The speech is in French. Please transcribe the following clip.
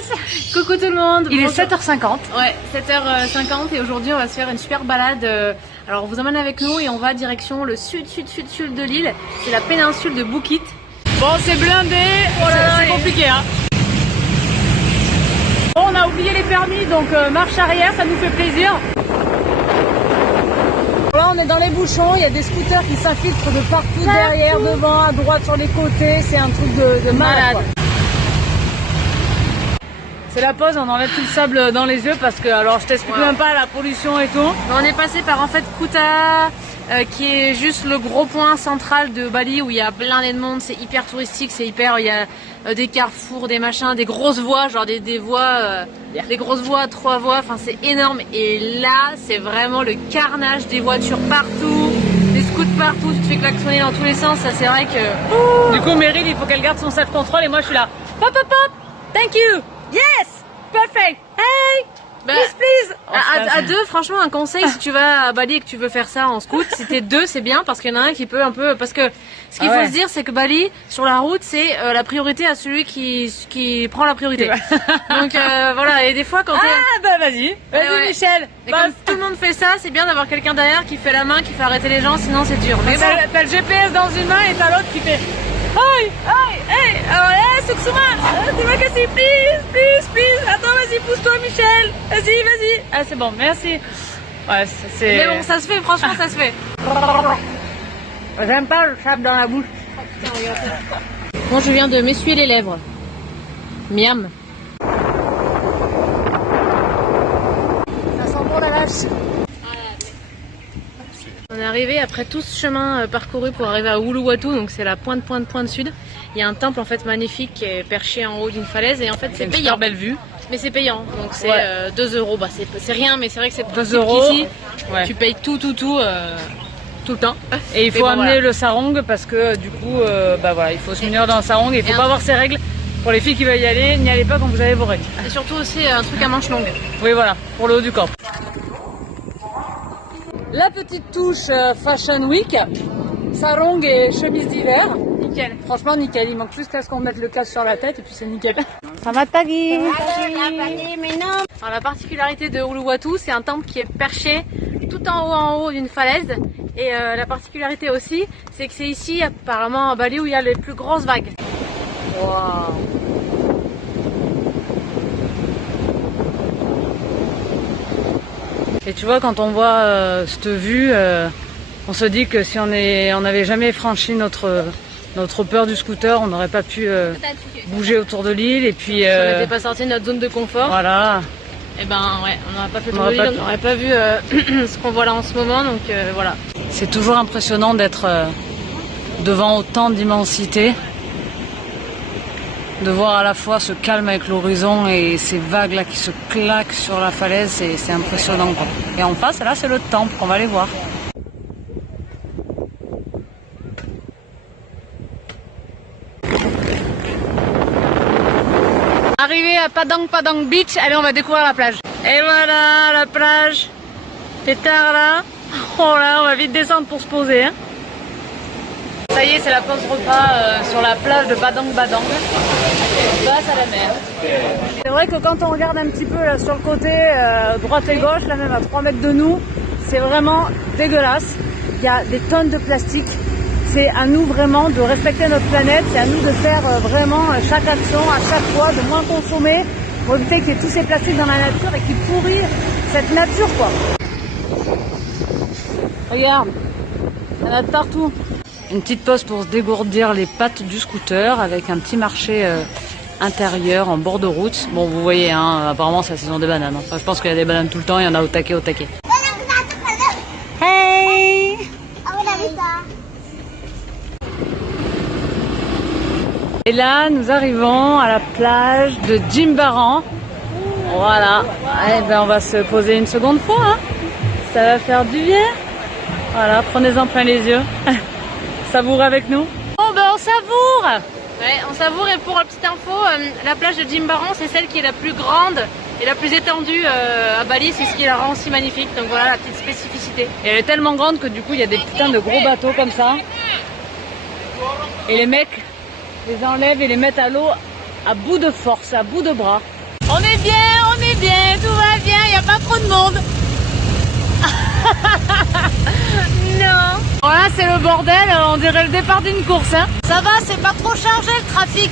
tous. Coucou tout le monde. Il est 7h50. Ouais, 7h50 et aujourd'hui on va se faire une super balade. Alors on vous emmène avec nous et on va direction le sud de l'île. C'est la péninsule de Bukit. Bon, c'est blindé. Oh là là, C'est compliqué, hein. Bon, on a oublié les permis, donc marche arrière, ça nous fait plaisir. Là, on est dans les bouchons. Il y a des scooters qui s'infiltrent de partout, derrière, devant, à droite, sur les côtés. C'est un truc de malade. C'est la pause, on enlève tout le sable dans les yeux parce que, alors je t'explique même pas la pollution et tout. On est passé par en fait Kuta, qui est juste le gros point central de Bali où il y a plein de monde, c'est hyper touristique, c'est hyper, il y a des carrefours, des machins, des grosses voies, genre des voies, des grosses voies, 3 voies, enfin c'est énorme. Et là, c'est vraiment le carnage des voitures partout, des scouts partout, tu te fais klaxonner dans tous les sens, ça c'est vrai que... Du coup, Meryl, il faut qu'elle garde son self-control et moi je suis là. Pop, pop, pop, thank you. Yes! Perfect! Hey! Bah, Please! À deux, franchement, un conseil, si tu vas à Bali et que tu veux faire ça en scoot, si t'es deux, c'est bien parce qu'il y en a un qui peut un peu... Parce que ce qu'il faut se dire, c'est que Bali, sur la route, c'est la priorité à celui qui prend la priorité. Donc voilà, et des fois quand t'es... Ah bah vas-y, vas-y Michel! Et comme tout le monde fait ça, c'est bien d'avoir quelqu'un derrière qui fait la main, qui fait arrêter les gens, sinon c'est dur. Mais bon. T'as le GPS dans une main et t'as l'autre qui fait... Aïe! Aïe! Hey! Alors, hey, Suksuma! Tu m'as cassé! Please! Attends, vas-y, pousse-toi, Michel! Vas-y! Ah, c'est bon, merci! Ouais, c'est... Mais bon, ça se fait, franchement, ça se fait. J'aime pas le sable dans la bouche. Moi, je viens de m'essuyer les lèvres. Miam. Ça sent bon la vache! On est arrivé après tout ce chemin parcouru pour arriver à Uluwatu, donc c'est la pointe sud. Il y a un temple en fait magnifique qui est perché en haut d'une falaise et en fait c'est payant. Super belle vue. Mais c'est payant, donc c'est 2 €. Bah, c'est rien, mais c'est vrai que c'est 2 plus €. qu'ici. Ouais. Tu payes tout le temps. Et il faut amener le sarong parce que du coup, bah voilà, il faut se munir dans le sarong et il faut pas avoir ses règles. Pour les filles qui veulent y aller, n'y allez pas quand vous avez vos règles. Et surtout aussi un truc à manches longues. Oui, voilà, pour le haut du corps. La petite touche Fashion Week, sarong et chemise d'hiver. Nickel. Franchement, nickel. Il manque plus qu'à ce qu'on mette le casque sur la tête et puis c'est nickel. Selamat pagi. Alors, la particularité de Uluwatu, c'est un temple qui est perché tout en haut d'une falaise. Et la particularité aussi, c'est que c'est ici, apparemment à Bali, où il y a les plus grosses vagues. Wow. Et tu vois, quand on voit cette vue, on se dit que si on n'avait jamais franchi notre peur du scooter, on n'aurait pas pu bouger autour de l'île. Et puis, Si on n'était pas sorti de notre zone de confort, voilà. et ben ouais, on n'aurait pas fait le tour de l'île, on n'aurait pas vu ce qu'on voit là en ce moment. Donc voilà. C'est toujours impressionnant d'être devant autant d'immensité. De voir à la fois ce calme avec l'horizon et ces vagues là qui se claquent sur la falaise, c'est impressionnant quoi. Et en face là c'est le temple qu'on va aller voir. Arrivé à Padang Beach, allez on va découvrir la plage. Et voilà la plage. Pétard là. Oh là, on va vite descendre pour se poser. Hein. Ça y est, c'est la pause repas sur la plage de Padang. Face à la mer. C'est vrai que quand on regarde un petit peu là sur le côté, droite et gauche, là même à 3 mètres de nous, c'est vraiment dégueulasse. Il y a des tonnes de plastique. C'est à nous vraiment de respecter notre planète, c'est à nous de faire vraiment chaque action, à chaque fois, de moins consommer, pour éviter qu'il y ait tous ces plastiques dans la nature et qui pourrissent cette nature quoi. Regarde, il y en a de partout. Une petite pause pour se dégourdir les pattes du scooter avec un petit marché intérieur en bord de route. Bon, vous voyez, hein, apparemment c'est la saison des bananes. Enfin, je pense qu'il y a des bananes tout le temps, il y en a au taquet. Hey! Et là, nous arrivons à la plage de Jimbaran. Voilà. Eh ben, on va se poser une seconde fois. Hein. Ça va faire du bien. Voilà, prenez-en plein les yeux. Savoure avec nous. Oh ben on savoure. Ouais, on savoure et pour la petite info, la plage de Jimbaran c'est celle qui est la plus grande et la plus étendue à Bali, c'est ce qui la rend aussi magnifique. Donc voilà la petite spécificité. Et elle est tellement grande que du coup il y a des putains de gros bateaux comme ça. Et les mecs les enlèvent et les mettent à l'eau à bout de force, à bout de bras. est bien, tout va bien, il n'y a pas trop de monde. Non. Voilà, c'est le bordel, on dirait le départ d'une course. Hein. Ça va, c'est pas trop chargé le trafic.